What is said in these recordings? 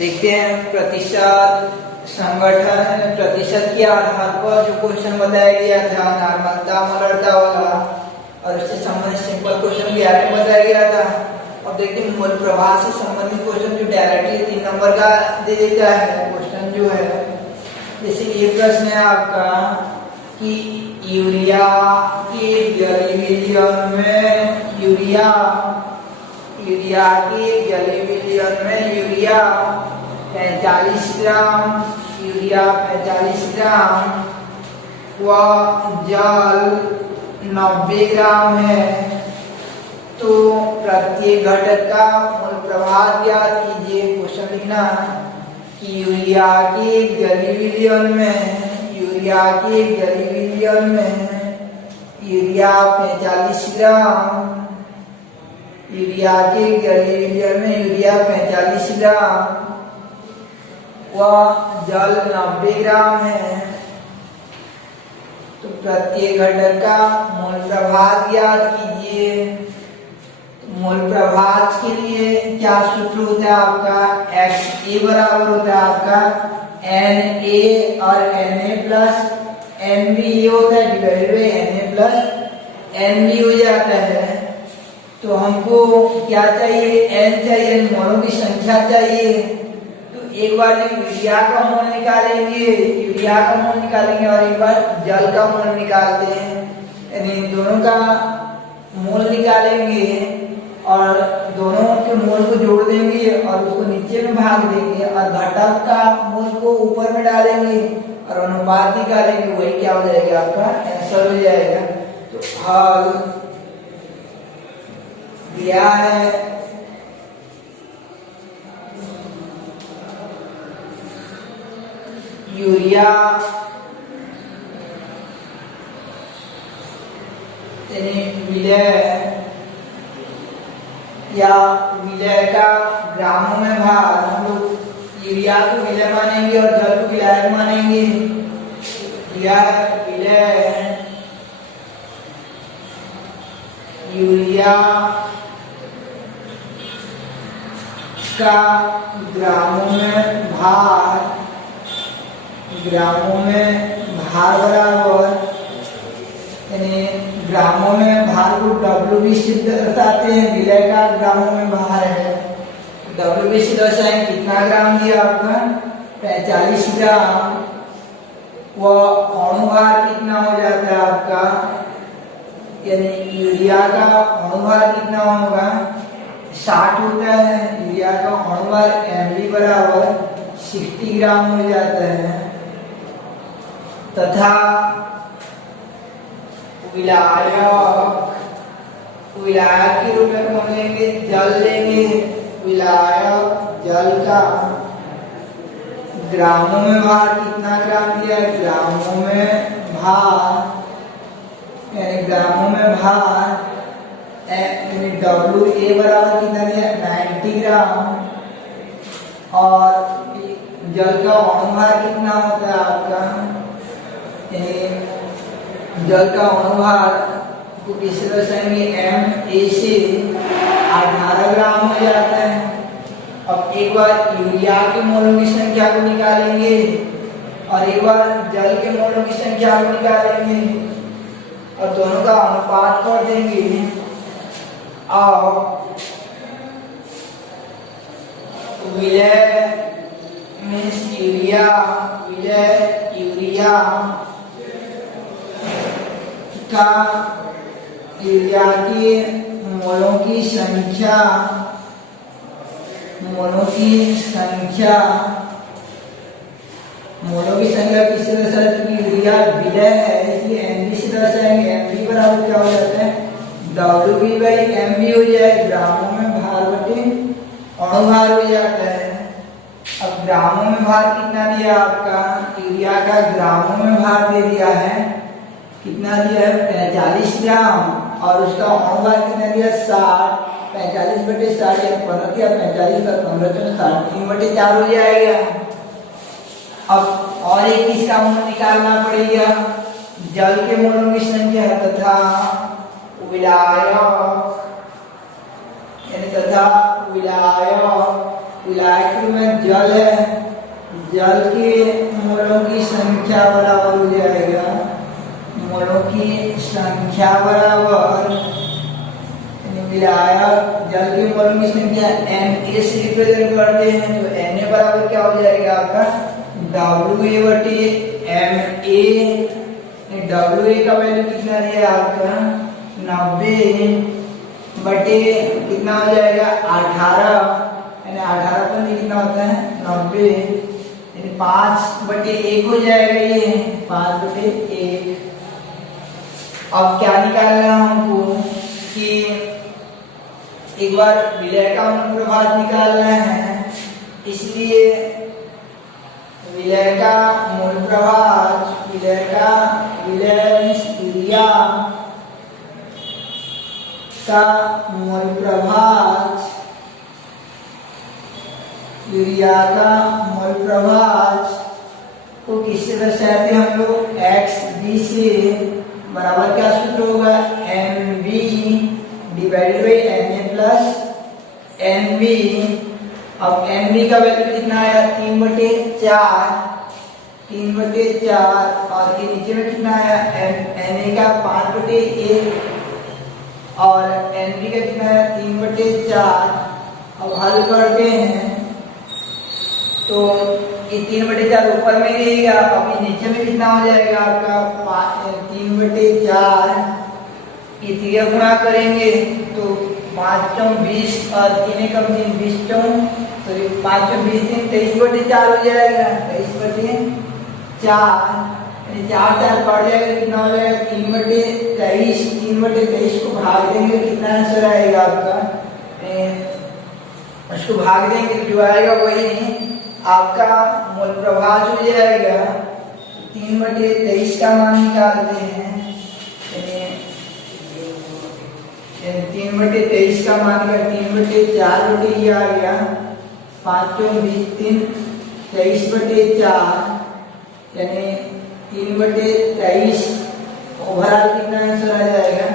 देखते हैं प्रतिशत संगठन प्रतिशत के आधार पर जो क्वेश्चन बताया गया था नॉर्मलता मलरता वाला और उससे संबंधित सिंपल क्वेश्चन भी आगे बताया गया था। अब देखते हैं मूल प्रवाह से संबंधित क्वेश्चन जो डायरेक्टली 3 नंबर का दे देता है क्वेश्चन जो है। जैसे ये प्रश्न है आपका कि यूरिया के गैलीविलियन में यूरिया के गैलीविलियन में यूरिया 45 ग्राम यूरिया 45 ग्राम व जल 90 ग्राम है तो प्रत्येक घटक का मूल प्रवाह ज्ञात कीजिए। क्वेश्चन लिखना कि यूरिया के गैलीविलियन में यूरिया 45 ग्राम यूरिया के गैलीविलियन में यूरिया 45 ग्राम व जल 90 ग्राम है तो प्रत्येक घटक का मूल प्रभाव ज्ञात कीजिए। मूल प्रभाव के लिए क्या सूत्र होता है आपका XA बराबर होता है आपका NA और NA प्लस NB ये होता है divided by NA plus NB हो जाता है। तो हमको क्या चाहिए N चाहिए मोलों की संख्या चाहिए। तो एक बार यूरिया का मोल निकालेंगे और एक बार जल का मोल निकालते हैं यानी दोनों का मोल निकालेंगे और दोनों के मोल को जोड़ देंगे और उसको नीचे में भाग देंगे और घटक का मोल को ऊपर में डालेंगे और अनुपात निकालेंगे वही क्या हो जाएगा आपका आंसर हो जाएगा। तो हल दिया है यूरिया विलय का ग्रामों में भार हम लोग यूरिया को विलय मानेंगे और जल को विलायक मानेंगे। यूरिया का ग्रामों में भार बराबर यानी ग्रामों में भार को WB से दर्शाते हैं। विलय का ग्रामों में भार है WB से दर्शाएं कितना ग्राम दिया आपका 45 ग्राम व अणुभार कितना हो जाता है आपका यानी यूरिया का अणुभार कितना होगा 60 होता है। यूरिया का अणुभार MB बराबर 60 ग्राम हो जाता है तथा विलायक के रूप में कौन लेंगे जल लेंगे। विलायक जल का ग्रामों में भार कितना ग्राम दिया ग्रामों में भार यानी WA बराबर कितना दिया 90 ग्राम और जल का अणुभार कितना होता है आपका जल का अणुभार को किस तरह से MA से 18 ग्राम हो जाता है। अब एक बार यूरिया के मोलों की संख्या को निकालेंगे और एक बार जल के मोलों की संख्या को निकालेंगे और दोनों का अनुपात कर देंगे और विलय मीन्स यूरिया का यूरिया के मोलों की संख्या किस तरह से यूरिया विलय है इसलिए MB से दर्शाएंगे। MB बराबर क्या हो जाता है WB बाई MB हो जाए ग्रामों में भार बटे अणुभार हो जाता है। अब ग्रामों में भार कितना दिया आपका यूरिया का ग्रामों में भार दे दिया है कितना दिया है 45 ग्राम और उसका अणुभार कितना दिया 60 45 बटे 60 या 15 दिया 45 का 15 तो 60 3 बटे 4 हो जाएगा। अब और एक इसका मोल निकालना पड़ेगा जल के मोलों की संख्या तथा विलायक विलायक में जल है, जल के मोलों की संख्या बराबर हो जाएगा, मोलों की संख्या बराबर विलायक जल के मोलों की संख्या Na से रिप्रेजेंट करते हैं, तो Na बराबर क्या हो जाएगा आपका WA बटे Ma। WA का वैल्यू कितना है आपका 90 बटे कितना हो जाएगा 18, यानी 18 पर कितना होता है 90, यानी 5 बटे 1 हो जाएगा, ये 5 बटे 1। अब क्या निकालना है हमको कि एक बार विलय का मूल प्रभाव निकालना है, इसलिए विलय का मूल प्रभाव, विलय क्रिया का मूल प्रभाव, यूरिया का मूल प्रभाव को किससे दर्शाते हैं हम लोग XB से, बराबर क्या सूत्र होगा MB divided by Na plus NB। अब NB का वैल्यू कितना आया 3/4, 3/4, और ये नीचे में कितना आया Na का 5/1 और NB का कितना आया 3/4। अब हल करते हैं तो ये 3/4 ऊपर में रहेगा, अब ये नीचे में कितना हो जाएगा आपका 3/4, ये 3 गुणा करेंगे तो 5 चौक 20 और 3 कम 3 20 चौक, तो 5 चौक 20 3 23/4 हो जाएगा, 23/4, यानी 4 4 कट जाएगा, कितना हो जाएगा 3/23, 3/23 को भाग देंगे कितना आंसर आएगा आपका, उसको भाग देंगे तो जो आएगा वही आपका मूल प्रभाव हो जाएगा। 3/23 का मान निकालते हैं, 3/23 का मान का 3/4 बटे ये आ गया, 5 चौक 20 3 23/4, यानी 3/23 ओवरऑल कितना आंसर आ जाएगा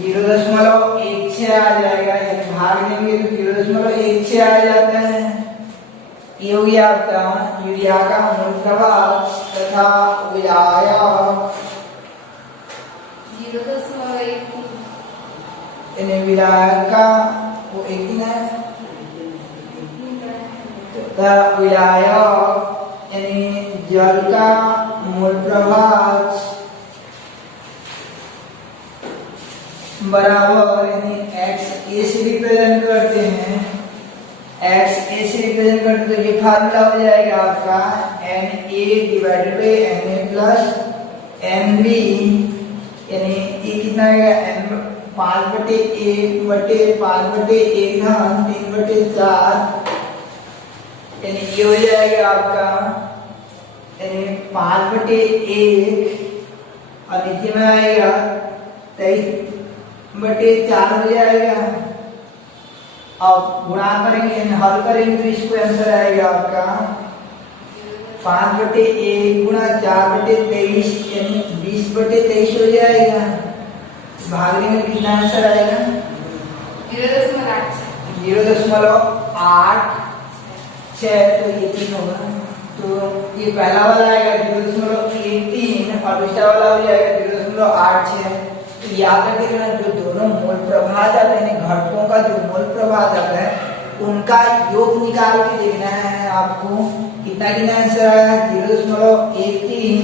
0.16 आ जाएगा, यानी भाग देंगे तो 0.16 आ जाता है। ये हो गया आपका यूरिया का मूल प्रभाव तथा विलायक 0.1, विलायक का वो 1 दिन है, तथा विलायक यानी जल का मूल प्रभाव बराबर यानी XA से रिप्रेजेंट करते हैं, XA से रिप्रेजेंट करते तो ये फार्मूला हो जाएगा आपका Na divided by Na plus NB, यानी ये कितना आएगा 5/1 बटे 5/1 धन 3/4, यानी ये हो जाएगा आपका यानी 5/1 और नीचे में आएगा 23/4 हो जाएगा। अब गुणा करेंगे यानी हल करेंगे तो इसको आंसर आएगा आपका 5/1 गुणा 4/23 यानी 20/23 हो जाएगा। भागने में कितना आंसर आएगा 0.86, तो ये 3 होगा, तो ये पहला वाला आएगा 0.13 और दूसरा वाला हो जाएगा 0.86। तो याद रखिएगा जो दोनों मूल प्रभाव जाते हैं घटकों का जो मूल प्रभाव जाता है उनका योग निकाल के देखना है आपको, कितना आंसर आया 0.13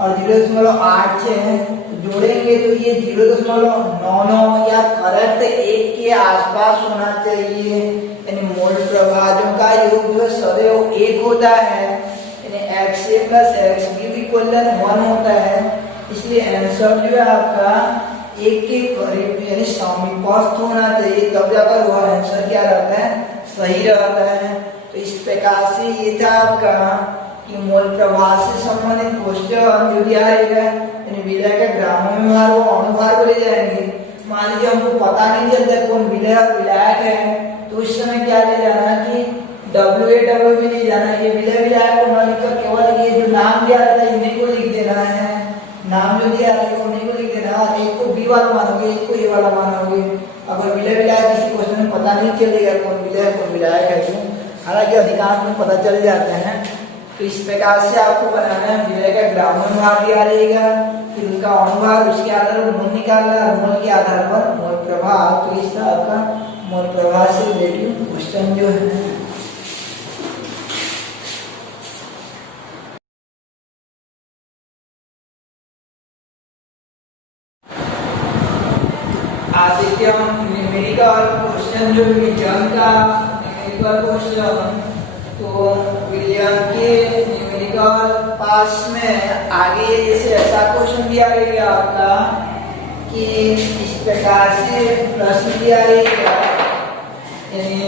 और 0.86 जोड़ेंगे तो ये 0.99 या करेक्ट 1 के आसपास होना चाहिए, यानी मोल प्रभाजों का योग जो सदैव 1 होता है, यानी XA प्लस XB इक्वल 1 होता है, इसलिए आंसर जो है आपका 1 के करीब यानी समीपस्थ होना चाहिए, तब जाकर वह आंसर क्या रहता है सही रहता है। तो इस प्रकार से ये था आपका कि मोल प्रभाव से संबंधित क्वेश्चन जो दिया रहेगा यानी विलय के ग्रामों में भार वो अणुभार को ले जाएंगे। मान लीजिए हमको पता नहीं चलता कौन विलय और विलायक है तो उस समय क्या ले जाना कि WA में ले जाना, ये विलय विलायक को न लिखकर केवल ये जो नाम दिया रहता है इन्हीं को लिख देना है, नाम जो दिया रहेगा उन्हीं को लिख देना, एक को B वाला मानोगे एक को A वाला मानोगे। अगर विलय विलायक किसी क्वेश्चन में पता नहीं चलेगा कौन विलय कौन विलायक है क्यों, हालांकि अधिकांश में पता चल जाते हैं। तो इस प्रकार से आपको बनाना है। विलय का ग्रामीण भाग दिया रहेगा, फिर उनका अनुभाग, उसके आधार पर मोल निकालना है, मोल के आधार पर मोल प्रभाव। तो इस तरह का मोल प्रभाव से रिलेटिव क्वेश्चन जो है आज देखते हैं हम न्यूमेरिकल क्वेश्चन जो विज्ञान का न्यूमेरिकल क्वेश्चन। तो विज्ञान के न्यूमेरिकल पास में आगे जैसे ऐसा क्वेश्चन दिया रहेगा आपका कि इस प्रकार से प्रश्न दिया रहेगा, यानी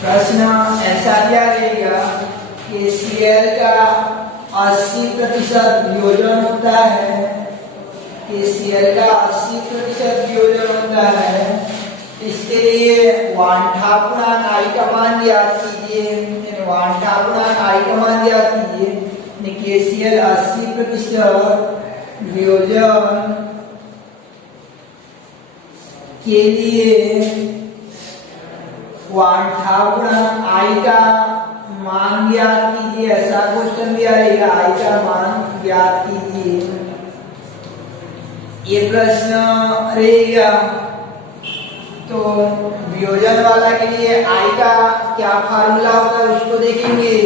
प्रश्न ऐसा दिया रहेगा कि Cl का 80% वियोजन होता है, कि Cl का 80% वियोजन होता है। इसके लिए वांठा पूर्णांक I का मान ज्ञात कीजिए, यानी वांठा पूर्णांक I का मान ज्ञात कीजिए। Cl 80% वियोजन के लिए वांठा पूर्णांक I का मान ज्ञात कीजिए। ऐसा क्वेश्चन दिया रहेगा, I का मान ज्ञात कीजिए, ये प्रश्न रहेगा। तो वियोजन वाला के लिए I का क्या फार्मूला होता है उसको देखेंगे।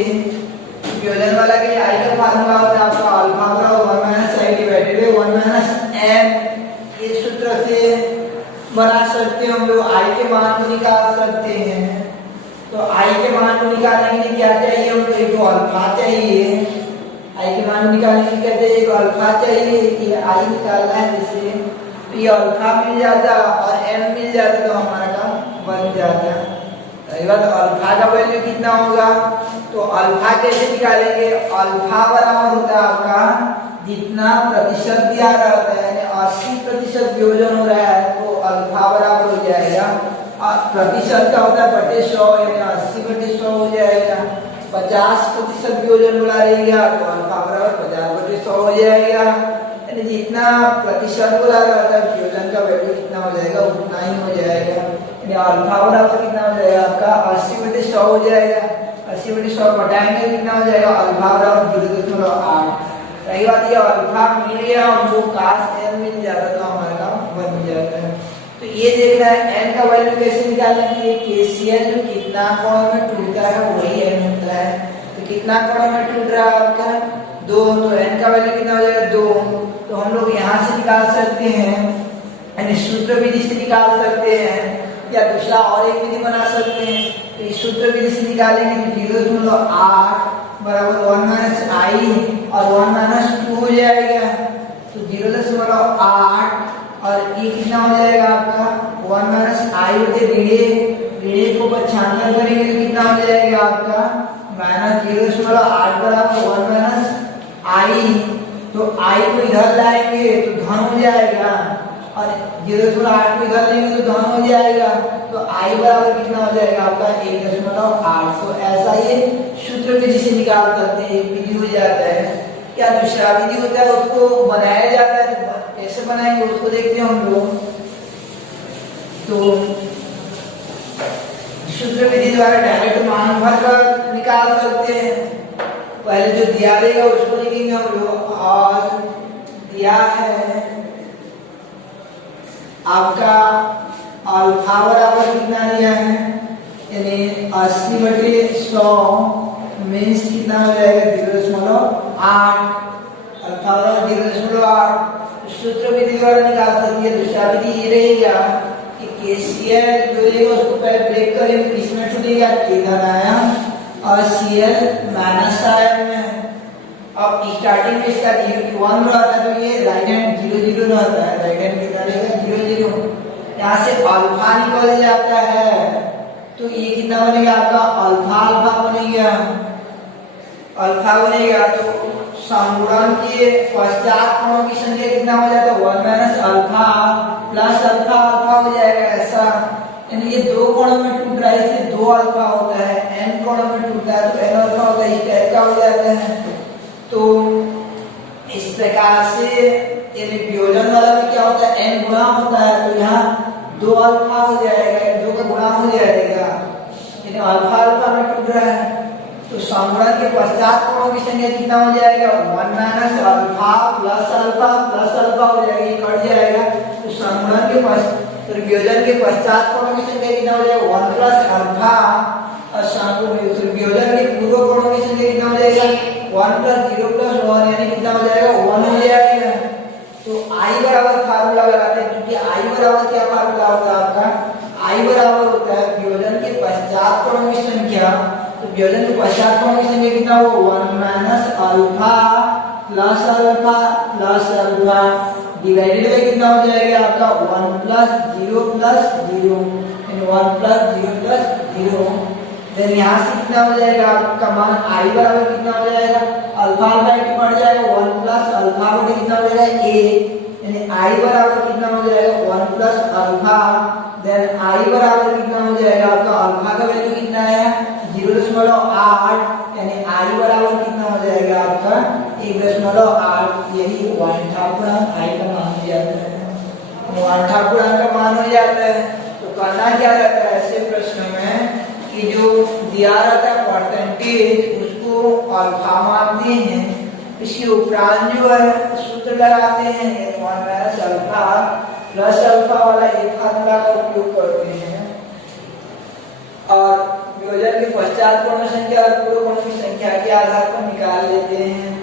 वियोजन वाला के लिए I का फार्मूला होता है आपका अल्फा बराबर 1 - I डिवाइडेड बाय 1 - m। ये सूत्र से बना सकते हैं हम लोग, I के मान को निकाल सकते हैं। तो I के मान को निकालने के लिए क्या चाहिए हमको, एक अल्फा चाहिए। I के मान निकालने के लिए क्या चाहिए, एक अल्फा चाहिए। कि I निकालना है जिससे तो ये अल्फा मिल जाता और m मिल जाता तो हमारा काम बन जाता। रही बात अल्फा का वैल्यू कितना होगा, तो अल्फा कैसे निकालेंगे, अल्फा बराबर होता है आपका जितना प्रतिशत दिया रहता है, यानी 80% वियोजन हो रहा है तो अल्फा बराबर हो जाएगा प्रतिशत का होता है बटे 100, यानी 80/100 हो जाएगा। 50% वियोजन बोला रहेगा तो अल्फा बराबर 50/100 हो जाएगा, यानी जितना प्रतिशत बोला रहता है वियोजन का वैल्यू कितना हो जाएगा उतना ही हो जाएगा। यानी अल्फा बराबर कितना हो जाएगा आपका 80/100 हो जाएगा। 80/100 घटाएंगे कितना हो जाएगा, अल्फा बराबर 0.8। रही बात ये अल्फा मिल गया हमको, काश n मिल जाता तो हमारा काम बन जाता है। तो ये देखना है n का वैल्यू कैसे निकालना है। KCl जो कितना कोण में टूटता है वही n होता है। तो कितना कोण में टूट रहा है आपका 2, तो n का वैल्यू कितना हो जाएगा 2। तो हम लोग यहाँ से निकाल सकते हैं, यानी सूत्र विधि से निकाल सकते हैं, या दूसरा और एक विधि बना सकते हैं। तो इस सूत्र विधि से निकालेंगे 0.8 बराबर 1 - I और 1 - 2 हो जाएगा। तो 0.8 और ये कितना हो जाएगा आपका 1 - I होते ऋण को 95 करेंगे तो कितना हो जाएगा आपका -0.8 बराबर 1 - I। तो I को इधर लाएंगे तो धन हो जाएगा और 0.8 को इधर लेंगे तो धन हो जाएगा। तो I बराबर कितना हो जाएगा आपका 1.8। तो ऐसा ये सूत्र विधि से निकाल सकते हैं, एक विधि हो जाता है। क्या दूसरा विधि होता है उसको बनाया जाता है, तो कैसे बनाएंगे उसको देखते हैं हम लोग। तो सूत्र विधि द्वारा डायरेक्ट मान भर कर निकाल सकते हैं। पहले जो दिया रहेगा उसको लिखेंगे हम लोग, और दिया है आपका अल्फा बराबर कितना दिया है, यानी 80/100 मीन्स कितना हो जाएगा 0.8। अल्फा बराबर 0.8 सूत्र विधि द्वारा निकाल सकते हैं। दूसरा विधि ये रहेगा कि KCl जो रहेगा उसको पहले ब्रेक करेंगे, किसमें छूटेगा K धन आयन और Cl माइनस आयन में। अब स्टार्टिंग में इसका 1 रहता है तो ये राइट हैंड 0 रहता है, राइट हैंड कितना रहेगा 0 यहाँ से अल्फा निकल जाता है तो ये कितना बनेगा आपका अल्फा बनेगा। अल्फा बनेगा तो समगुणन के पश्चात कोणों की संख्या कितना हो जाता है 1 - अल्फा प्लस अल्फा हो जाएगा। ऐसा यानी ये दो कोणों में टूट रहा है इसलिए 2 अल्फा होता है, n कोणों में टूटता है तो n अल्फा होता है, इस टाइप का हो जाता है। तो इस प्रकार से यानी वियोजन वाला में क्या होता है n गुणा होता है, तो यहाँ दो अल्फा हो जाएगा, दो का गुणा हो जाएगा, यानी अल्फा अल्फा में टूट रहा है। तो संगुणन के पश्चात कोणों की संख्या कितना हो जाएगा, 1 माइनस अल्फा प्लस अल्फा हो जाएगा, ये कट जाएगा। तो संगुणन के पश्चात तो वियोजन के पश्चात कोणों की संख्या कितना हो जाएगा, 1 प्लस अल्फा, और वियोजन के पूर्व कोणों की संख्या कितना हो जाएगा, 1 प्लस 0 प्लस 1, यानी कितना हो जाएगा, 1 हो जाएगा। तो I बराबर फार्मूला लगाते हैं, क्योंकि I बराबर क्या फार्मूला होता है आपका, I बराबर होता है वियोजन के पश्चात कोणों की संख्या। तो वियोजन के पश्चात कोणों की संख्या कितना हो, 1 minus alpha plus alpha divided by कितना हो जाएगा आपका, 1 प्लस 0 प्लस 0, यानी 1 प्लस 0 प्लस 0। देन यहाँ से कितना हो जाएगा आपका मान I बराबर कितना हो जाएगा, अल्फा अल्फा पड़ जाएगा 1 प्लस अल्फा बटे कितना हो जाएगा a, यानी I बराबर कितना हो जाएगा 1 प्लस अल्फा। देन I बराबर कितना हो जाएगा आपका, अल्फा का वैल्यू कितना है 0.8, यानी I बराबर कितना हो जाएगा आपका 1.8, यही 1 ठाकुरांक I का मान हो जाता है, 1 ठाकुरांक का मान हो जाता है। तो करना क्या रहता है ऐसे प्रश्न में कि जो दिया रहता है परसेंटेज उसको अल्फा मानते हैं, इसके उपरांत जो है सूत्र लगाते हैं, 1 माइनस अल्फा प्लस अल्फा वाला एक फार्मूला का उपयोग करते हैं, और वियोजन के पश्चात कोण संख्या और पूर्व कोण की संख्या के आधार पर निकाल लेते हैं।